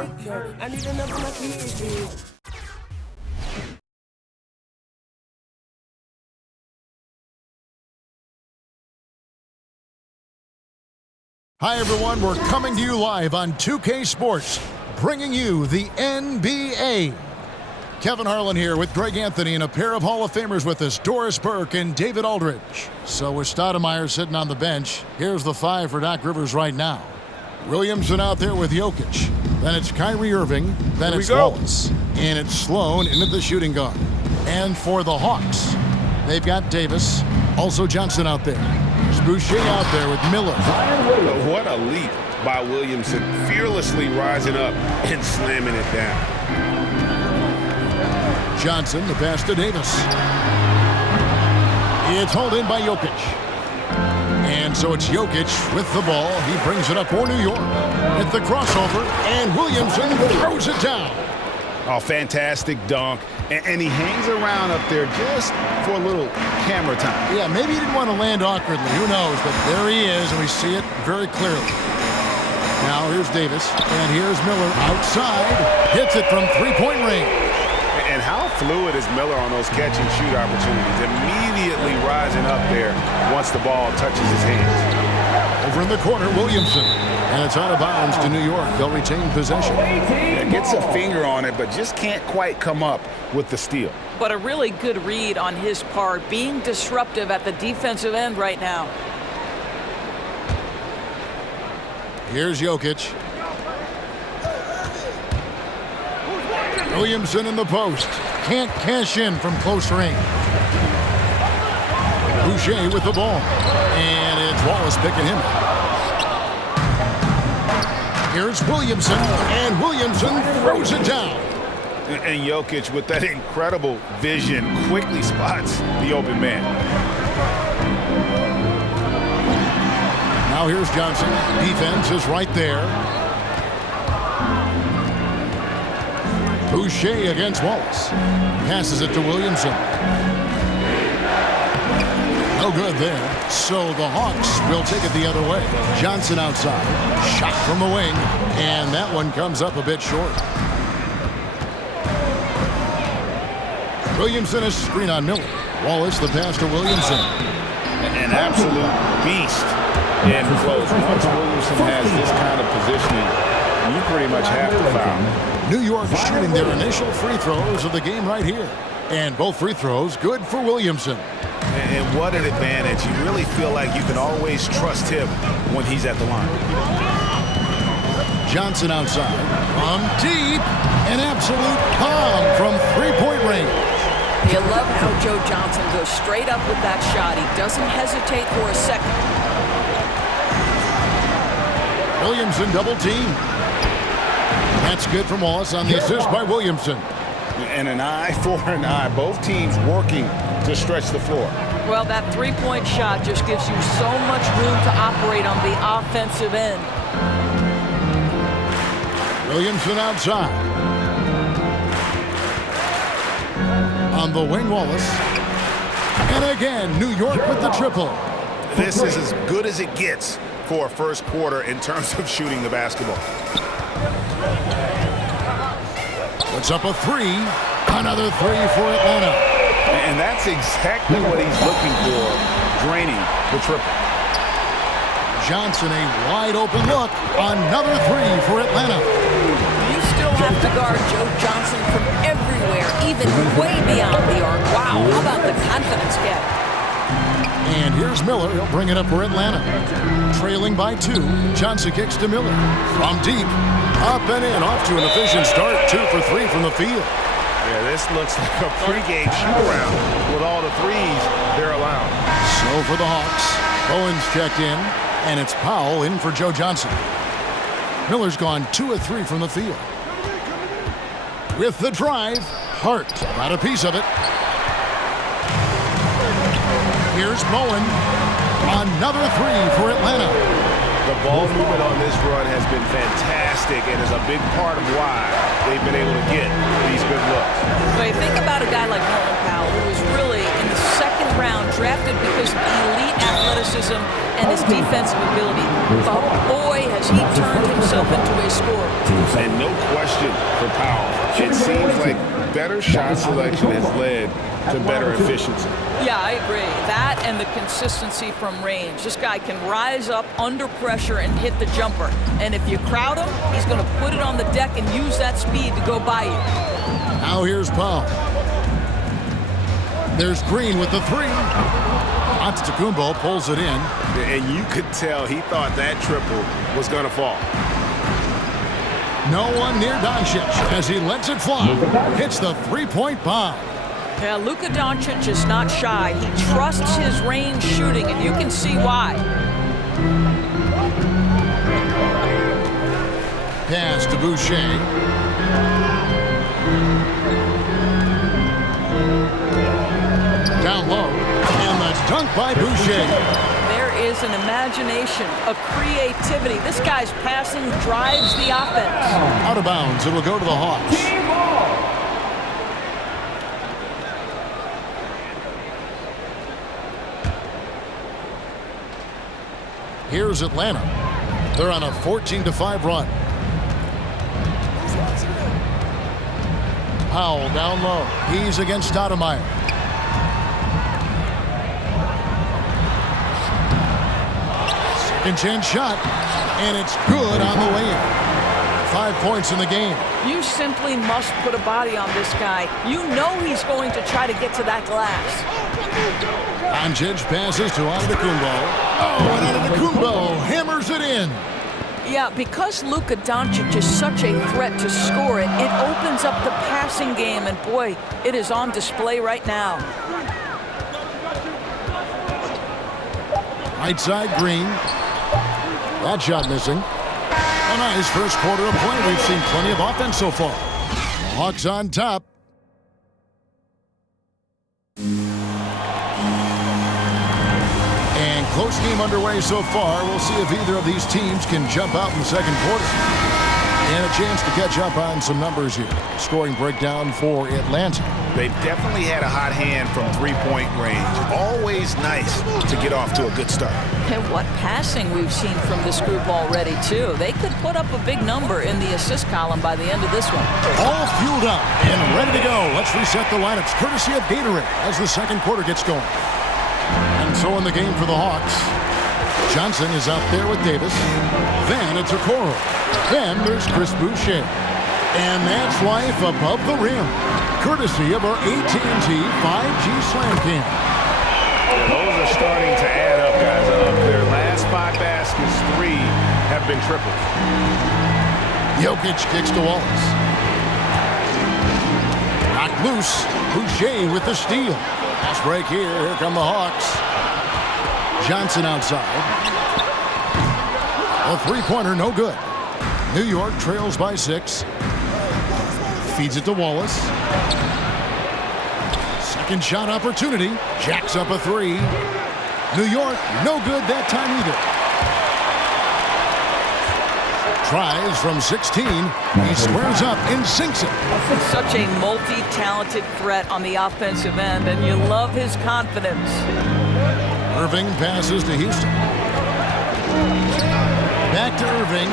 I need another Napjcyd. Hi everyone, we're coming to you live on 2K Sports, bringing you the NBA. Kevin Harlan here with Greg Anthony and a pair of Hall of Famers with us, Doris Burke and David Aldridge. So with Stoudemire sitting on the bench, here's the five for Doc Rivers right now. Williamson out there with Jokic. Then it's Kyrie Irving. Then it's Wallace. And it's Sloan into the shooting guard. And for the Hawks, they've got Davis. Also Johnson out there. There's Boucher out there with Miller. What a leap by Williamson, fearlessly rising up and slamming it down. Johnson, the pass to Davis. It's hauled in by Jokic. And so it's Jokic with the ball. He brings it up for New York. At the crossover, and Williamson throws it down. Oh, fantastic dunk. And he hangs around up there just for a little camera time. Yeah, maybe he didn't want to land awkwardly. Who knows? But there he is, and we see it very clearly. Now here's Davis, and here's Miller outside. Hits it from three-point range. And how fluid is Miller on those catch-and-shoot opportunities? Immediately rising up there once the ball touches his hands. Over in the corner, Williamson. And it's out of bounds to New York. They'll retain possession. Yeah, gets a finger on it, but just can't quite come up with the steal. But a really good read on his part, being disruptive at the defensive end right now. Here's Jokic. Williamson in the post. Can't cash in from close range. Boucher with the ball. And it's Wallace picking him up. Here's Williamson, and Williamson throws it down. And Jokic, with that incredible vision, quickly spots the open man. Now here's Johnson. Defense is right there. Boucher against Wallace. Passes it to Williamson. No good there. So the Hawks will take it the other way. Johnson outside. Shot from the wing. And that one comes up a bit short. Williamson is screen on Miller. Wallace the pass to Williamson. An absolute beast in close. Once Williamson has this kind of positioning, you pretty much have to foul. New York shooting their initial free throws of the game right here. And both free throws good for Williamson. And what an advantage. You really feel like you can always trust him when he's at the line. Johnson outside. From deep. An absolute bomb from three-point range. You love how Joe Johnson goes straight up with that shot. He doesn't hesitate for a second. Williamson double team. That's good from Wallace on the assist by Williamson. And an eye for an eye. Both teams working to stretch the floor. Well, that three-point shot just gives you so much room to operate on the offensive end. Williamson outside. On the wing, Wallace. And again, New York with the triple. This is as good as it gets for a first quarter in terms of shooting the basketball. Puts up a three. Another three for Atlanta. And that's exactly what he's looking for, draining the triple. Johnson, a wide open look. Another three for Atlanta. You still have to guard Joe Johnson from everywhere, even way beyond the arc. Wow, how about the confidence gap? And here's Miller. He'll bring it up for Atlanta. Trailing by 2. Johnson kicks to Miller. From deep. Up and in. Off to an efficient start. 2 for 3 from the field. Yeah, this looks like a pregame shoot-around with all the threes they're allowed. So for the Hawks, Bowen's checked in, and it's Powell in for Joe Johnson. Miller's gone 2 of 3 from the field. With the drive, Hart got a piece of it. Here's Bowen. Another three for Atlanta. The ball movement on this run has been fantastic and is a big part of why they've been able to get these good looks. So you think about a guy like Norman Powell, who was really in the second round, drafted because of elite athleticism and his defensive ability. But boy, has he turned himself into a scorer. And no question for Powell. It seems like better shot selection has led to better efficiency. Yeah, I agree. That and the consistency from range. This guy can rise up under pressure and hit the jumper. And if you crowd him, he's going to put it on the deck and use that speed to go by you. Now here's Powell. There's Green with the three. Antetokounmpo pulls it in. And you could tell he thought that triple was going to fall. No one near Doncic as he lets it fly. Hits the three-point bomb. Yeah, Luka Doncic is not shy. He trusts his range shooting, and you can see why. Pass to Boucher. Down low, and the dunk by Boucher. There is an imagination, a creativity. This guy's passing drives the offense. Out of bounds, it'll go to the Hawks. Here's Atlanta. They're on a 14-5 run. Powell down low. He's against Stoudemire. Second chance shot, and it's good on the way in. 5 points in the game. You simply must put a body on this guy. You know he's going to try to get to that glass. Doncic passes to Antetokounmpo. Oh, and Antetokounmpo hammers it in. Yeah, because Luka Doncic is such a threat to score it, it opens up the passing game, and boy, it is on display right now. Right side, Green. That shot missing. A nice first quarter of play. We've seen plenty of offense so far. The Hawks on top. And close game underway so far. We'll see if either of these teams can jump out in the second quarter. And a chance to catch up on some numbers here. Scoring breakdown for Atlanta. They've definitely had a hot hand from three-point range. Always nice to get off to a good start. And what passing we've seen from this group already, too. They could put up a big number in the assist column by the end of this one. All fueled up and ready to go. Let's reset the lineups courtesy of Gatorade as the second quarter gets going. And so in the game for the Hawks, Johnson is out there with Davis. Then it's Okoro. Then there's Chris Boucher. And that's life above the rim, courtesy of our AT&T 5G Slam Cam. Those are starting to add up, guys. Their last 5 baskets, 3 have been tripled. Jokic kicks to Wallace. Knocked loose. Boucher with the steal. Pass break here. Here come the Hawks. Johnson outside. A three-pointer, no good. New York trails by 6. Feeds it to Wallace. Second shot opportunity. Jacks up a 3. New York, no good that time either. Tries from 16. He squares up and sinks it. Such a multi-talented threat on the offensive end, and you love his confidence. Irving passes to Houston. Back to Irving.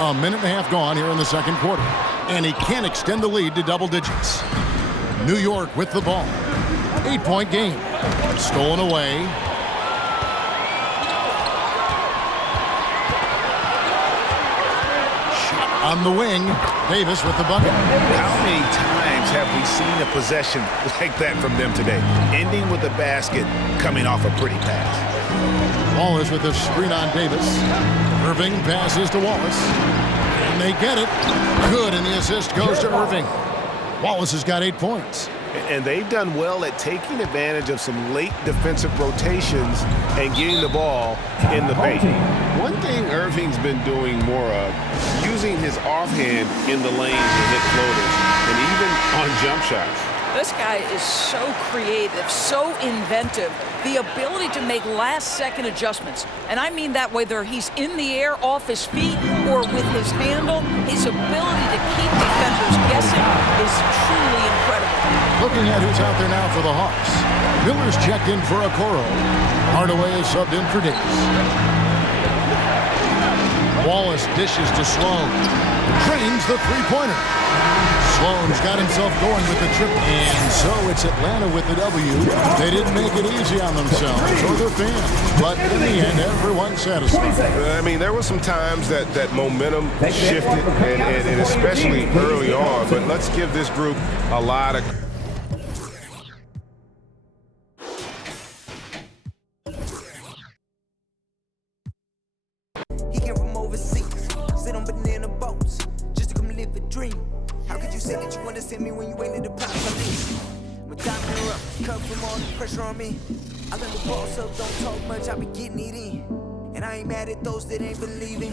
A minute and a half gone here in the second quarter. And he can't extend the lead to double digits. New York with the ball. 8-point game. Stolen away. Shot on the wing. Davis with the bucket. How many times have we seen a possession like that from them today? Ending with a basket, coming off a pretty pass. Wallace with the screen on Davis. Irving passes to Wallace. And they get it. Good, and the assist goes to Irving. Wallace has got 8 points. And they've done well at taking advantage of some late defensive rotations and getting the ball in the paint. One thing Irving's been doing more of, using his offhand in the lane to hit floaters, and even on jump shots. This guy is so creative, so inventive. The ability to make last-second adjustments. And I mean that whether he's in the air off his feet or with his handle, his ability to keep defenders guessing is truly incredible. Looking at who's out there now for the Hawks. Miller's checked in for Okoro. Hardaway is subbed in for Davis. Wallace dishes to Sloan. Drains the three-pointer. Sloan's got himself going with the triple. And so it's Atlanta with the W. They didn't make it easy on themselves or their fans. But in the end, everyone's satisfied. I mean, there were some times that momentum shifted, and especially early on. But let's give this group a lot of... He came from overseas, sit on banana boats, just to come live a dream. How could you say that you understand me when you ain't in the props of me? My diamond in rough, cut from all the pressure on me. I learned the boss up, don't talk much, I be getting it in. And I ain't mad at those that ain't believing.